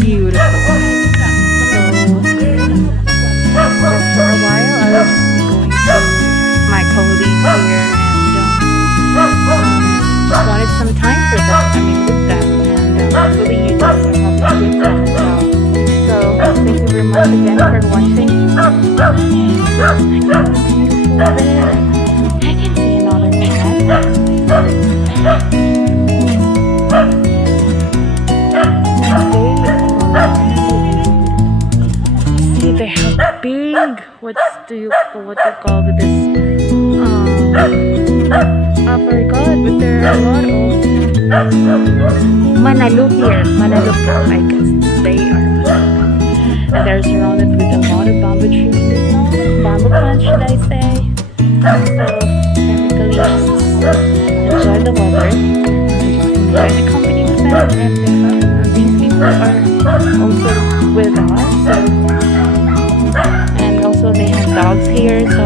beautiful. So just for a while, I was going to my colleagues here and just wanted some time for them. I mean, with them, and hopefully you guys are having a good time as well. So thank you very much again for watching. I can see another cat. See, they have big, what do you call with this? I forgot, but there are a lot of Manaluk here. Manaluk, I guess they are Manaluk. And they're surrounded with a lot of bamboo trees, bamboo plants, should I say? So basically, just enjoy the weather, enjoy the company with them, and these people are also with us. So, and also they have dogs here, so